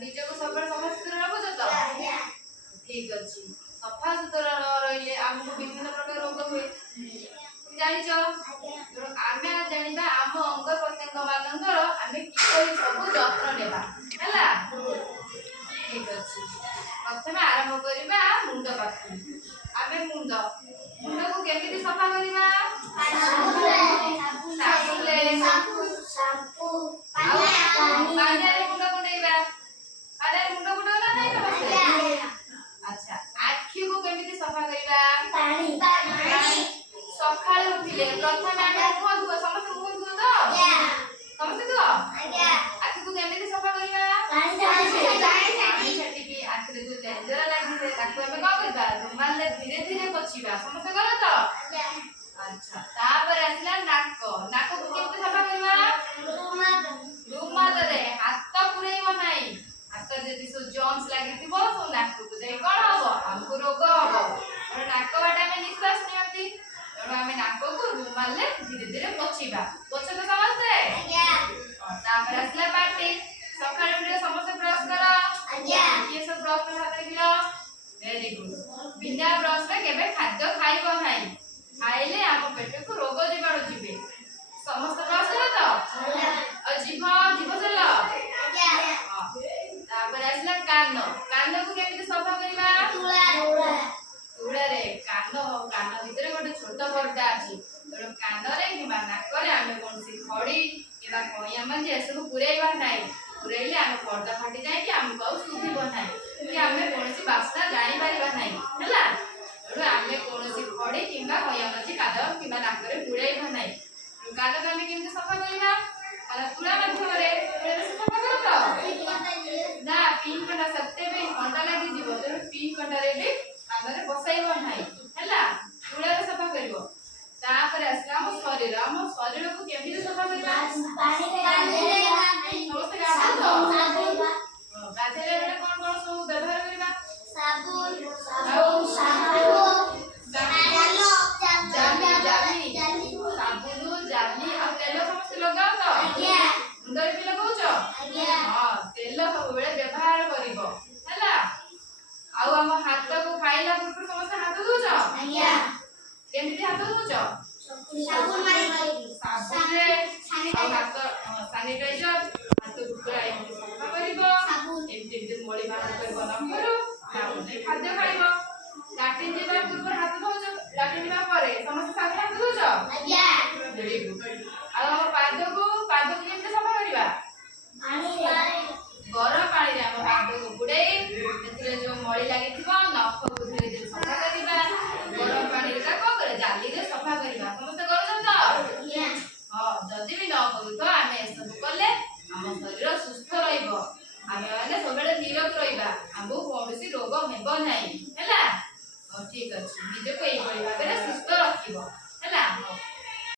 ନିଜକୁ ସବୁବେଳେ ସଫାସୁତୁରା ରଖୁଛ ତ? ଠିକ ଅଛି। ସଫାସୁତୁରା ନ ରହିଲେ ଆମକୁ ବିଭିନ୍ନ ପ୍ରକାର ରୋଗ ହୁଏ ଜାଣିଛ। ଆମେ ଜାଣିବା ଆମ ଅଙ୍ଗ ପ୍ରତ୍ୟଙ୍ଗ ମାନଙ୍କର ଆମେ କିପରି ସବୁ ଯତ୍ନ ନେବା ହେଲା। ଠିକ ଅଛି। ପ୍ରଥମେ ଆରମ୍ଭ କରିବା ମୁଣ୍ଡ ପାଖରୁ। ଆମେ ମୁଣ୍ଡକୁ କେମିତି ସଫା କରିବା? ପାଣିରେ ମୁଣ୍ଡ କୁଣ୍ଡେଇବା। ପାଣିରେ ମୁଣ୍ଡ କୁଣ୍ଡେଇବା ନା ନାହିଁ ସମସ୍ତେ? ଆଚ୍ଛା, ଆଖିକୁ କେମିତି ସଫା କରିବା? ସକାଳେ ଉଠିଲେ ପ୍ରଥମେ ଆମେ ମୁହଁ ଧୁଅ। ସମସ୍ତେ ମୁହଁ ଧୁଅ ତ? ସମସ୍ତେ ଧୁଅ? ଆଖିକୁ କେମିତି ସଫା କରିବା? ପାଣି ଛାଟିକି ଆଖିରେ ଯୋଉ ଲେଞ୍ଜରା ଲାଗିଥାଏ ତାକୁ ଆମେ କଣ କରିବା? ରୁମାଲରେ ଧୀରେ ଧୀରେ ପୋଛିବା। ସମସ୍ତେ କର ତ? ଆଚ୍ଛା, ତାପରେ ଆସିଲା ନାକକୁ କେମିତି ସଫା କରିବା? ରୁମାଲରେ ହାତ ପୁରେଇବ ନାହିଁ। ହାତରେ ଯଦି ସବୁ ଜର୍ମସ ଲାଗିଥିବ ସବୁ ନାକକୁ ଯାଇ କଣ ହବ? ଆମକୁ ରୋଗ ହବ। ନାକ ବାଟେ ଆମେ ନିଶ୍ୱାସ ନିଅନ୍ତି, ତେଣୁ ଆମେ ନାକକୁ ରୁମାଲରେ ଧୀରେ ଧୀରେ ପୋଛିବା। ପୋଛ ତ ସମସ୍ତେ? ତାପରେ ଆସିଲା ପାଟି। ସକାଳେ ଉଠିଲେ ସମସ୍ତେ ବ୍ରଶ କର। କିଏ ସବୁ ବ୍ରଶ କରି ହାତରେ ଦିଅ? Very good. ବିନା ବ୍ରଶରେ କେବେ ଖାଦ୍ୟ ଖାଇବ ନାହିଁ। ଖାଇଲେ ଆମ ପେଟକୁ ରୋଗ ଜୀବାଣୁ ଯିବେ। ସମସ୍ତେ ବ୍ରଶ କର ତ? ଆଉ ଜିଭ ଚାଲ। ତାପରେ ଆସିଲା କାନକୁ କେମିତି ସଫା କରିବା? ତୁଳାରେ। କାନ ଭିତରେ ଗୋଟେ ଛୋଟ ପର୍ଦା ଅଛି, ତେଣୁ କାନରେ କିମ୍ବା ନାକରେ ଆମେ କୌଣସି ଖଡି କିମ୍ବା କଇଁଆ ମଞ୍ଜି ଏସବୁ ପୁରେଇବା ନାହିଁ। ପୁରେଇଲେ ଆମ ପର୍ଦା ଫାଟି ଯାଇକି ଆମକୁ ଆଉ ଶୁଭିବ ନାହିଁ କି ଆମେ କୌଣସି ବାସ୍ନା ଜାଣିପାରିବା ନାହିଁ ହେଲା। ତେଣୁ ଆମେ କୌଣସି ଖଡି କିମ୍ବା କଇଁଆ ମଞ୍ଜି କାନ କିମ୍ବା ନାକରେ ପୁରେଇବା ନାହିଁ। କାନକୁ ଆମେ କେମିତି ସଫା କରିବା? ତୁଳା ମାଧ୍ୟମରେ। ସଫା କର ତ? ନା, ପିନ୍ କଣ୍ଟା ସେଥିପାଇଁ ଥଣ୍ଡା ଲାଗିଯିବ, ତେଣୁ ପିନ୍ କଣ୍ଟାରେ ବି କାନରେ ବସାଇବ ନାହିଁ ହେଲା। ତୁଳାରେ ସଫା କରିବ। ତାପରେ ଆସିଲା ଆମ ଶରୀରକୁ କେମିତି ସଫା କରିବା? ସମସ୍ତେ ଗାଧୋଉ ତ? ଗାଧୋଇଲା ବେଳେ କଣ ସବୁ ବ୍ୟବହାର କରିବା? ସାବୁନ, ଜାଲି ଆଉ ତେଲ ସମସ୍ତେ ଲଗାଅ ତ? ମୁଣ୍ଡରେ ବି ଲଗାଉଛ? ତେଲ ସବୁବେଳେ ବ୍ୟବହାର କରିବ ହେଲା। ଆଉ ଆମ ହାତକୁ ଖାଇଲା ପୂର୍ବରୁ ସମସ୍ତେ ହାତ ଧୋଉଛ? କେମିତି ହାତ ଧୋଉଛ? ସାବୁନରେ ଆଉ ହାତ ସାନିଟାଇଜର। ହାତକୁ ପୁରା ଏମିତି ସଫା କରିବ। ଏମିତି ମଳି ବାହାର କରିବ ନଖରୁ। ତାପରେ ଖାଦ୍ୟ ଖାଇବ। ଲାଟ୍ରିନ୍ ଯିବା ପୂର୍ବରୁ ହାତ ଧୋଉଛ? ଲାଟ୍ରିନ୍ ଯିବା ପରେ ସମସ୍ତେ ସାବୁନ ହାତ ଧୋଉଛ? Very good. ଆଉ ଆମ ପାଦକୁ କେମିତି ସଫା କରିବା? ଗରମ ପାଣିରେ ଆମ ପାଦକୁ ବୁଡେଇ ସେଥିରେ ଯୋଉ ମଳି ଲାଗିଥିବ ନଖକୁ ଧୀରେ ଧୀରେ ସଫା କରିବା। ଗରମ ପାଣିରେ କଣ କରିବା? ଜାଲିରେ ସଫା କରିବା। ସମସ୍ତେ କରୁଛ ତ? ଯଦି ବି ନ କରୁଛ ଆମେ ଏସବୁ କଲେ ଆମ ଶରୀର ସୁସ୍ଥ ରହିବ। ଆମେ ମାନେ ସବୁବେଳେ ନିରୋଗ ରହିବା। ଆମକୁ କୌଣସି ରୋଗ ହେବ ନାହିଁ ହେଲା। ଠିକ ଅଛି। ନିଜକୁ ଏଇଭଳି ଭାବରେ ସୁସ୍ଥ ରଖିବ।